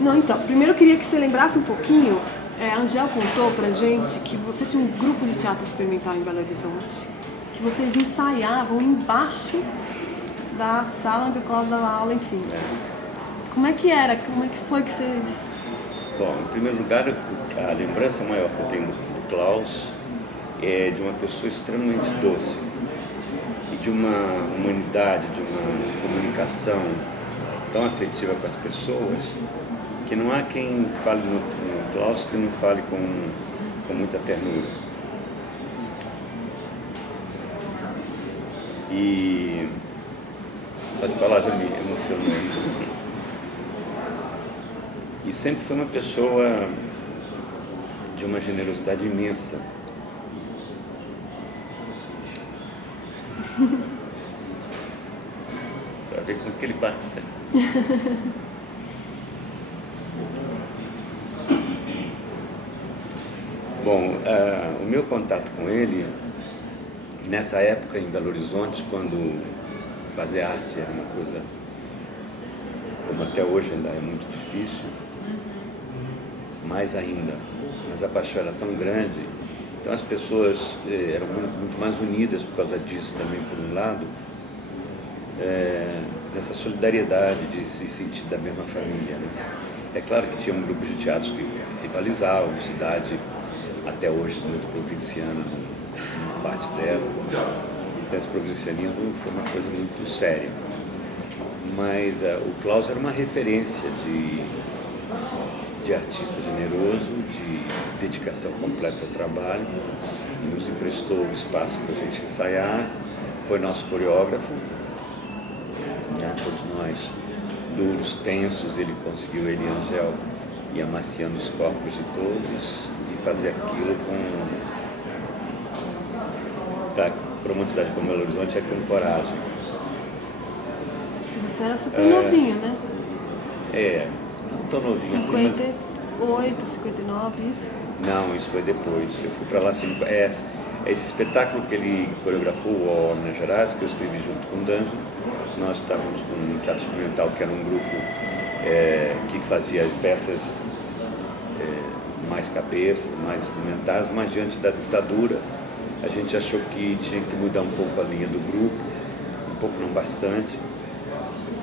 Não, então, primeiro eu queria que você lembrasse um pouquinho, a Angel contou pra gente que você tinha um grupo de teatro experimental em Belo Horizonte, que vocês ensaiavam embaixo da sala onde o Klaus dava aula, enfim. Como é que era? Como é que foi que vocês... Bom, em primeiro lugar, a lembrança maior que eu tenho do Klaus é de uma pessoa extremamente doce e de uma humanidade, de uma comunicação tão afetiva com as pessoas que não há quem fale no Klaus que não fale com muita ternura. E só de falar já me emocionou. E sempre foi uma pessoa de uma generosidade imensa. Para ver com que ele bate. Bom, o meu contato com ele, nessa época em Belo Horizonte, quando fazer arte era uma coisa, como até hoje ainda é muito difícil, mais ainda, mas a paixão era tão grande, então as pessoas eram muito mais unidas por causa disso também, por um lado, dessa solidariedade de se sentir da mesma família, né? É claro que tinha um grupo de teatros que rivalizavam, cidade até hoje muito provinciana, uma parte dela, então esse provincianismo foi uma coisa muito séria, mas o Klaus era uma referência de artista generoso, de dedicação completa ao trabalho, e nos emprestou o espaço para a gente ensaiar, foi nosso coreógrafo, né? Todos nós duros, tensos, ele conseguiu, ele e Angel, ir amaciando os corpos de todos e fazer aquilo para uma cidade como Belo Horizonte é com coragem. Você era super novinho, né? Não tão novinho 58, assim, 59, isso? Não, isso foi depois. Eu fui para lá assim, esse espetáculo que ele coreografou, o Minas Gerais, que eu escrevi junto com o Danjo. Nós estávamos com o Teatro Experimental, que era um grupo que fazia peças mais cabeças, mais instrumentais, mas diante da ditadura a gente achou que tinha que mudar um pouco a linha do grupo, um pouco não bastante,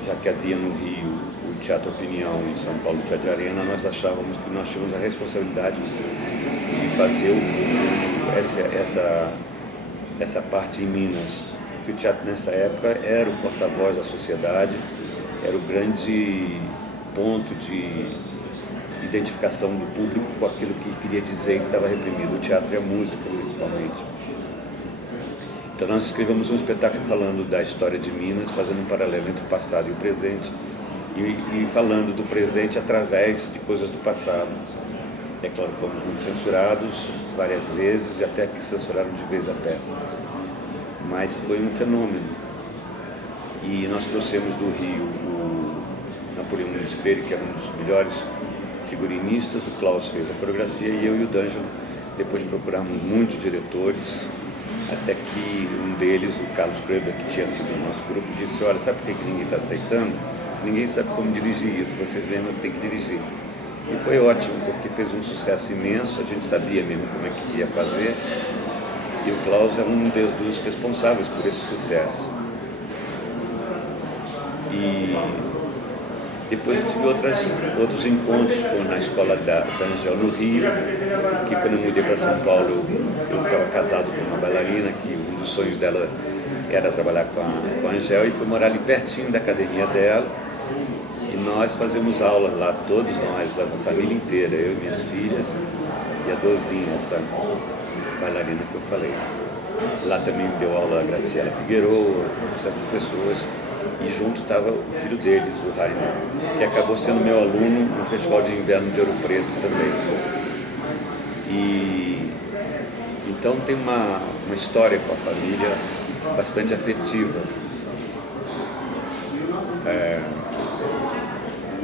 já que havia no Rio o Teatro Opinião, em São Paulo o Teatro Arena, nós achávamos que nós tínhamos a responsabilidade de fazer essa parte em Minas, porque o teatro nessa época era o porta-voz da sociedade, era o grande ponto de identificação do público com aquilo que queria dizer que estava reprimido, o teatro e a música principalmente. Então nós escrevemos um espetáculo falando da história de Minas, fazendo um paralelo entre o passado e o presente, e falando do presente através de coisas do passado. É claro que fomos muito censurados várias vezes, e até que censuraram de vez a peça. Mas foi um fenômeno. E nós trouxemos do Rio o Napoleão Nunes Freire, que era um dos melhores figurinistas, o Klaus fez a coreografia, e eu e o D'Angelo, depois de procurarmos muitos diretores, até que um deles, o Carlos Kreber, que tinha sido do nosso grupo, disse: olha, sabe por que ninguém está aceitando? Ninguém sabe como dirigir isso, vocês mesmos têm que dirigir. E foi ótimo, porque fez um sucesso imenso, a gente sabia mesmo como é que ia fazer, e o Klaus é um dos responsáveis por esse sucesso. E depois eu tive outros encontros na escola da Angel no Rio, que quando eu mudei para São Paulo, eu estava casado com uma bailarina, que um dos sonhos dela era trabalhar com a Angel, e fui morar ali pertinho da academia dela, e nós fazemos aula lá, todos nós, a família inteira, eu e minhas filhas, e a Dozinha, essa bailarina que eu falei. Lá também deu aula a Graciela Figueiredo, certas pessoas, e junto estava o filho deles, o Rainer, que acabou sendo meu aluno no Festival de Inverno de Ouro Preto também. E então tem uma história com a família bastante afetiva.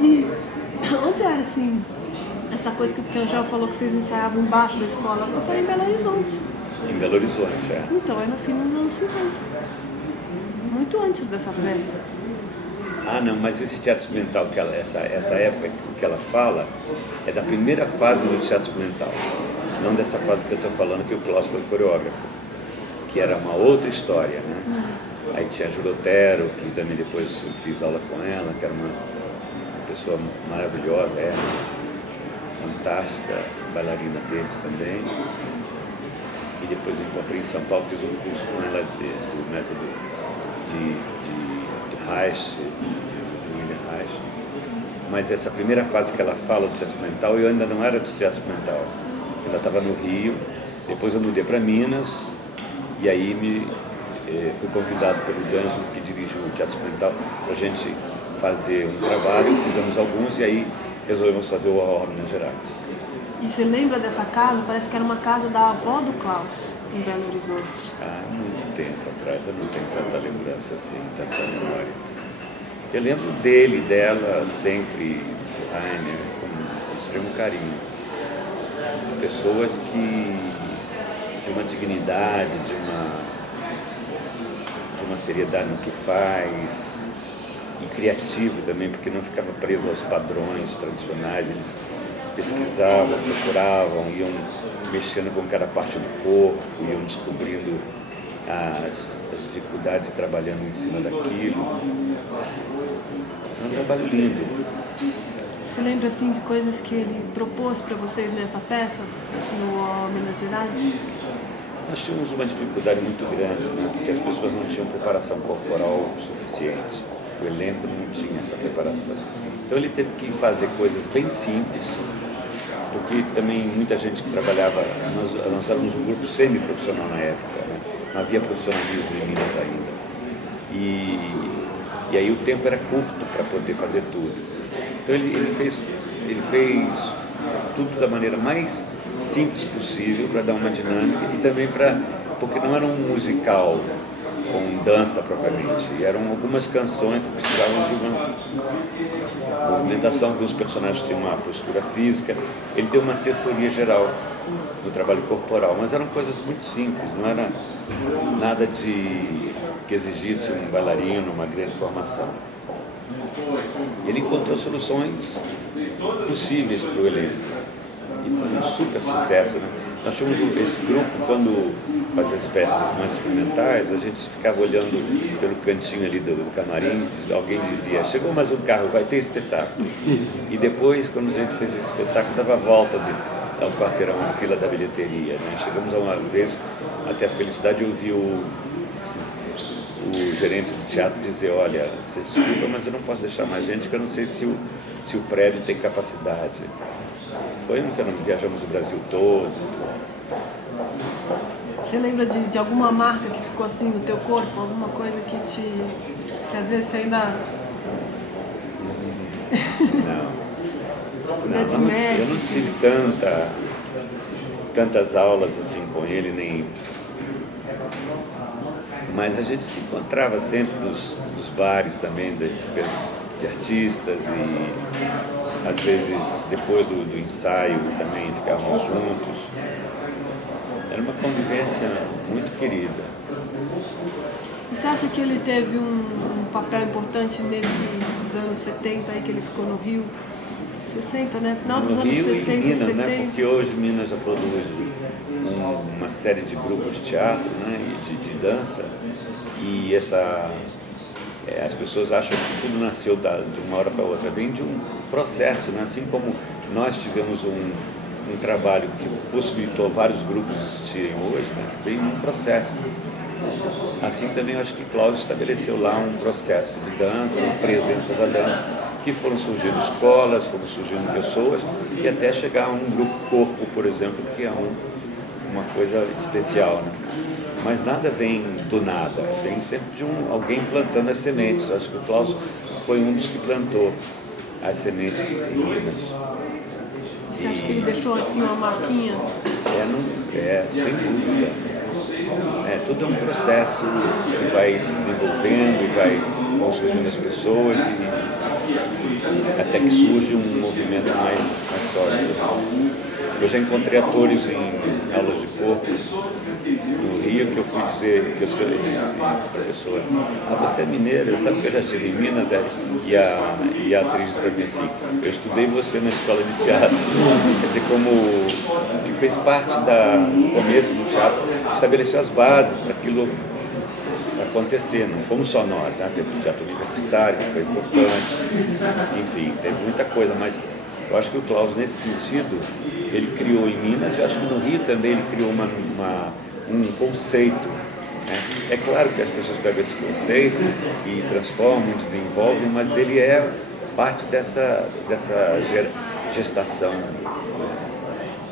E onde era assim, essa coisa que o Angel falou que vocês ensaiavam embaixo da escola? Eu falei em Belo Horizonte. Em Belo Horizonte, Então, é no fim dos anos 50. Muito antes dessa peça. Ah, não, mas esse teatro experimental, essa época que ela fala, é da primeira fase do teatro experimental, não dessa fase que eu estou falando, que o Klaus foi coreógrafo, que era uma outra história, né? Aí tinha a Jurotero, que também depois eu fiz aula com ela, que era uma pessoa maravilhosa, fantástica, bailarina deles também. E depois eu encontrei em São Paulo, fiz um curso com ela do método de Reich, de William Reich. Mas essa primeira fase que ela fala do teatro experimental, eu ainda não era do teatro experimental. Ela estava no Rio, depois eu mudei para Minas, e aí fui convidado pelo D'Angelo, que dirige o teatro experimental, para a gente fazer um trabalho, fizemos alguns, e aí resolvemos fazer o Horror Minas Gerais. E você lembra dessa casa? Parece que era uma casa da avó do Klaus, em Belo Horizonte. Há muito tempo atrás, eu não tenho tanta lembrança assim, tanta memória. Eu lembro dele, dela, sempre, Rainer, com extremo carinho. Pessoas de uma dignidade, de uma seriedade no que faz, e criativo também, porque não ficava preso aos padrões tradicionais. Eles pesquisavam, procuravam, iam mexendo com cada parte do corpo, iam descobrindo as dificuldades trabalhando em cima daquilo. É um trabalho lindo. Você lembra assim de coisas que ele propôs para vocês nessa peça, no Minas Gerais? Nós tínhamos uma dificuldade muito grande, né? Porque as pessoas não tinham preparação corporal suficiente. O elenco não tinha essa preparação. Então ele teve que fazer coisas bem simples, porque também muita gente que trabalhava, nós éramos um grupo semi-profissional na época, né? Não havia profissionalismo em Minas ainda. E aí o tempo era curto para poder fazer tudo. Então ele fez tudo da maneira mais simples possível para dar uma dinâmica e também porque não era um musical com dança propriamente, e eram algumas canções que precisavam de uma movimentação, que os personagens tinham uma postura física. Ele deu uma assessoria geral no trabalho corporal, mas eram coisas muito simples, não era nada que exigisse um bailarino, uma grande formação. E ele encontrou soluções possíveis para o elenco. E foi um super sucesso, né? Nós tínhamos esse grupo, quando fazia as peças mais experimentais, a gente ficava olhando pelo cantinho ali do camarim, alguém dizia, chegou mais um carro, vai ter espetáculo. E depois, quando a gente fez esse espetáculo, dava voltas ao quarteirão, a fila da bilheteria, né? Chegamos a uma vez, até a felicidade, de ouvir o gerente do teatro dizer, olha, vocês desculpam, mas eu não posso deixar mais gente, porque eu não sei se o prédio tem capacidade. Foi um fenômeno, viajamos o Brasil todo. Você lembra de alguma marca que ficou assim no teu corpo? Alguma coisa que às vezes você ainda... Não, eu não tive tantas aulas assim com ele, nem... Mas a gente se encontrava sempre nos bares também de artistas, e às vezes depois do ensaio também ficávamos juntos. Era uma convivência muito querida. E você acha que ele teve um papel importante nesses anos 70 aí que ele ficou no Rio? 60, né? Final dos anos 60 e Minas, 70. né? Porque hoje Minas já produz uma série de grupos de teatro, né? E de dança, e as pessoas acham que tudo nasceu de uma hora para outra. Vem de um processo, né? Assim como nós tivemos um trabalho que possibilitou vários grupos existirem hoje, né? Vem um processo. Assim também eu acho que Klaus estabeleceu lá um processo de dança, uma presença da dança, que foram surgindo escolas, foram surgindo pessoas, e até chegar a um grupo corpo, por exemplo, que é uma coisa especial, né? Mas nada vem do nada, vem sempre de alguém plantando as sementes. Eu acho que o Klaus foi um dos que plantou as sementes em Minas. Você acha que ele deixou assim uma marquinha? Sem dúvida. Tudo é um processo que vai se desenvolvendo e vão surgindo as pessoas, e até que surge um movimento mais sólido. Eu já encontrei atores em aulas de corpo no Rio que eu fui dizer que eu sou professora. Ah, você é mineira, sabe que eu já estive em Minas? E a atriz disse para mim assim, eu estudei você na escola de teatro. Quer dizer, como que fez parte do começo do teatro, estabeleceu as bases para aquilo acontecer. Não fomos só nós, né? Teve o teatro universitário, que foi importante, enfim, teve muita coisa, mas eu acho que o Klaus, nesse sentido, ele criou em Minas, eu acho que no Rio também ele criou um conceito, né? É claro que as pessoas pegam esse conceito e transformam, desenvolvem, mas ele é parte dessa gestação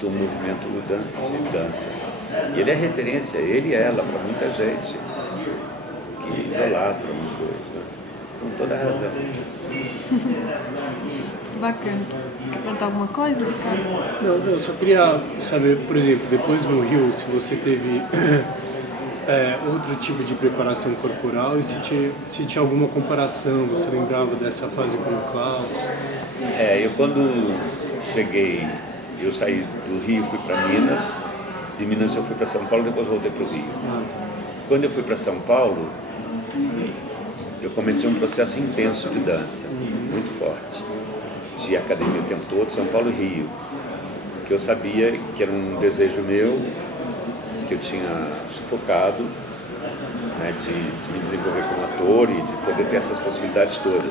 do movimento de dança. E ele é referência, ele e ela, para muita gente que idolatra uma coisa, né? Com toda a razão. Bacana. Você quer perguntar alguma coisa, Ricardo? Não, eu só queria saber, por exemplo, depois no Rio, se você teve outro tipo de preparação corporal e se tinha alguma comparação, você lembrava dessa fase com o Klaus? Eu quando cheguei, eu saí do Rio, fui para Minas, de Minas eu fui para São Paulo, depois voltei para o Rio. Quando eu fui para São Paulo, eu comecei um processo intenso de dança, muito forte, de academia o tempo todo, São Paulo e Rio, que eu sabia que era um desejo meu, que eu tinha sufocado, né, de me desenvolver como ator e de poder ter essas possibilidades todas.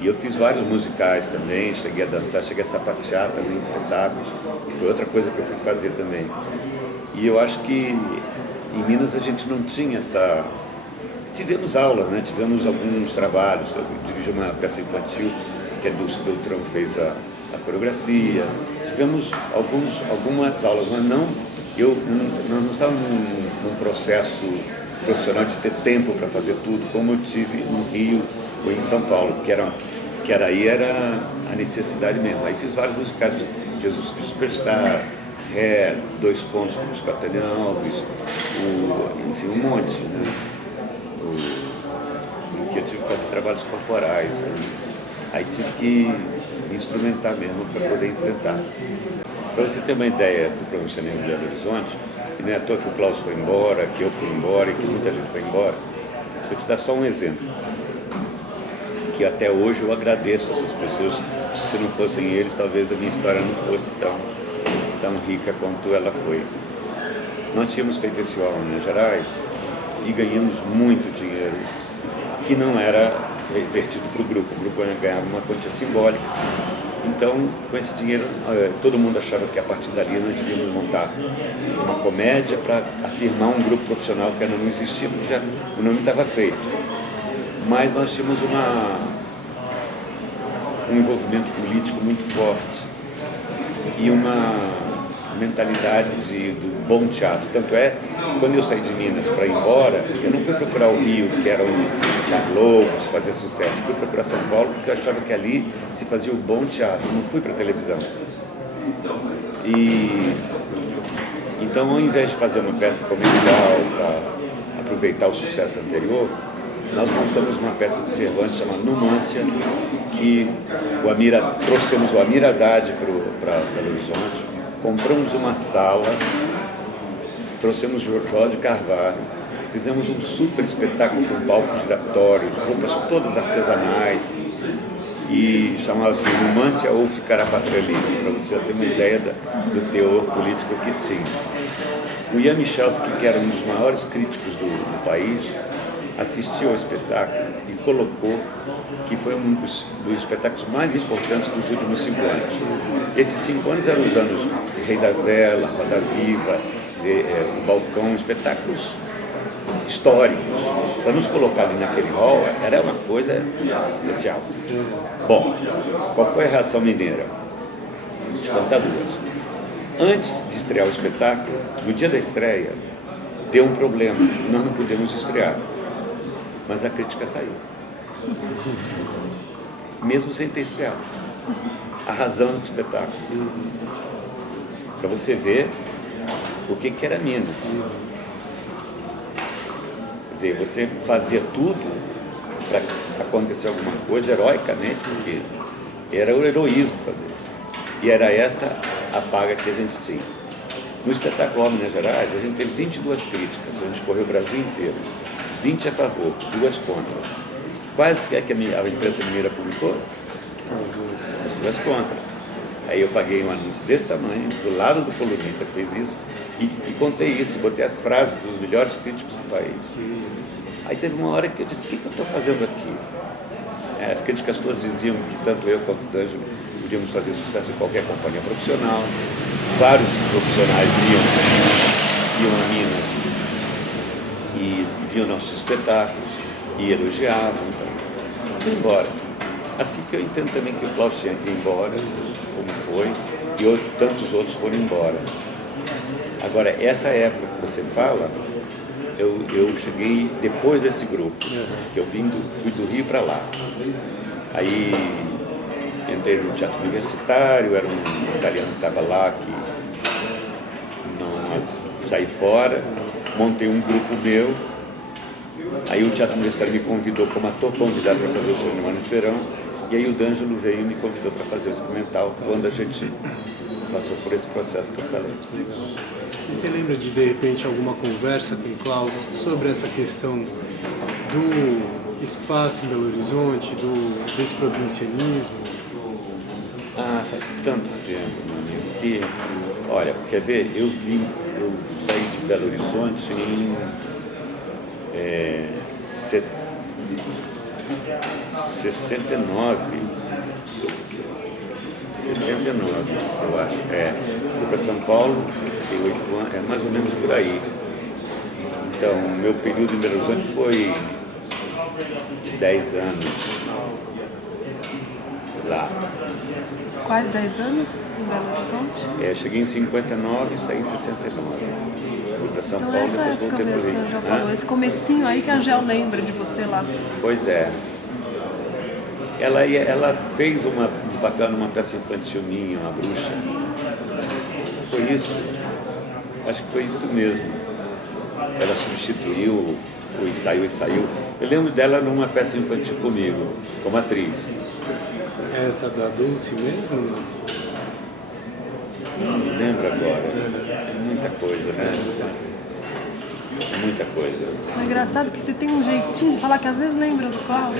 E eu fiz vários musicais também, cheguei a dançar, cheguei a sapatear também em espetáculos, que foi outra coisa que eu fui fazer também. E eu acho que em Minas a gente não tinha essa... Tivemos aulas, né? Tivemos alguns trabalhos, eu dirigi uma peça infantil, que a Dulce Beltrão fez a coreografia, tivemos algumas aulas, mas não estávamos num processo profissional de ter tempo para fazer tudo, como eu tive no Rio ou em São Paulo, que era a necessidade mesmo. Aí fiz vários musicais, Jesus Cristo Superstar, Hair, Dois Pontos com o Escatalian Alves, enfim, um monte, né? Que eu tive que fazer trabalhos corporais, né? Aí tive que me instrumentar mesmo para poder enfrentar. Para você ter uma ideia do profissionalismo de Belo Horizonte, e não é à toa que o Klaus foi embora, que eu fui embora e que muita gente foi embora, se eu te dar só um exemplo, que até hoje eu agradeço a essas pessoas, se não fossem eles, talvez a minha história não fosse tão rica quanto ela foi. Nós tínhamos feito esse aula em Minas Gerais e ganhamos muito dinheiro, que não era revertido para o grupo ganhava uma quantia simbólica. Então, com esse dinheiro, todo mundo achava que a partir dali nós devíamos montar uma comédia para afirmar um grupo profissional que ainda não existia, porque o nome estava feito. Mas nós tínhamos um envolvimento político muito forte e uma mentalidade do bom teatro. Tanto é, quando eu saí de Minas para ir embora, eu não fui procurar o Rio, que era onde tinha Globo, se fazia sucesso. Fui procurar São Paulo, porque eu achava que ali se fazia o bom teatro. Não fui para a televisão. Então, ao invés de fazer uma peça comercial para aproveitar o sucesso anterior, nós montamos uma peça de Cervantes chamada Numância, que trouxemos o Amir Haddad para Belo Horizonte, compramos uma sala, trouxemos Jorge Carvalho, fizemos um super espetáculo com palcos giratórios, roupas todas artesanais, e chamava-se Numância ou Ficar a Pátria Livre, para você ter uma ideia do teor político que tinha. O Ian Michalski, que era um dos maiores críticos do país, assistiu ao espetáculo e colocou que foi um dos espetáculos mais importantes dos últimos 5 anos. Esses 5 anos eram os anos de Rei da Vela, Roda Viva, o Balcão, espetáculos históricos. Para nos colocar ali naquele hall, era uma coisa especial. Bom, qual foi a reação mineira? Vou te contar duas. Antes de estrear o espetáculo, no dia da estreia, deu um problema, nós não podemos estrear. Mas a crítica saiu, mesmo sem ter estreado, arrasando o espetáculo. Para você ver o que era Minas. Quer dizer, você fazia tudo para acontecer alguma coisa heroicamente, porque era o heroísmo fazer. E era essa a paga que a gente tinha. No espetáculo Minas Gerais, a gente teve 22 críticas, a gente correu o Brasil inteiro. 20 a favor, 2 contra. Quais que é que a imprensa mineira publicou? As 2 contra. Aí eu paguei um anúncio desse tamanho, do lado do colunista que fez isso, e contei isso, botei as frases dos melhores críticos do país. Aí teve uma hora que eu disse, o que eu estou fazendo aqui? As críticas todas diziam que tanto eu quanto o D'Angelo podíamos fazer sucesso em qualquer companhia profissional. Vários profissionais iam a Minas e viam nossos espetáculos e elogiavam. Então, fui embora. Assim que eu entendo também que o Cláudio tinha que ir embora, como foi, e tantos outros foram embora. Agora, essa época que você fala, eu cheguei depois desse grupo, que eu fui do Rio para lá. Aí entrei no teatro universitário, era um italiano que estava lá, que não saí fora, montei um grupo meu. Aí o teatro universitário me convidou como ator convidado para fazer o Cinema de Verão, e aí o D'Angelo veio e me convidou para fazer o experimental, quando a gente passou por esse processo que eu falei. Legal. E você lembra de repente, alguma conversa com o Klaus sobre essa questão do espaço em Belo Horizonte, desse provincianismo? Faz tanto tempo, meu amigo, que, olha, quer ver, eu saí de Belo Horizonte em 69, eu acho. Fui para São Paulo, fiquei 8 anos, mais ou menos por aí. Então, meu período em Belo Horizonte foi de 10 anos lá. Quase 10 anos em Belo Horizonte? Cheguei em 59 e saí em 69. Fui para São Paulo, essa depois época voltei para o mesmo que a Rio. Angel falou, esse comecinho aí que a Angel lembra de você lá. Pois é. Ela fez um papel numa peça infantil minha, uma bruxa. Foi isso. Acho que foi isso mesmo. Ela substituiu o Ensaio. Eu lembro dela numa peça infantil comigo, como atriz. Essa da Dulce mesmo? Não me lembro agora. É muita coisa, né? Muita coisa. É engraçado que você tem um jeitinho de falar que às vezes lembra do Klaus.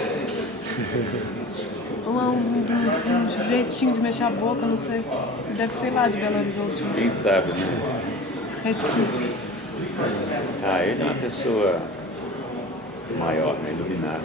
Um jeitinho de mexer a boca, não sei. Deve ser lá de Belo Horizonte. Quem sabe, né? Os resquícios. Ele é uma pessoa maior, né? Iluminada.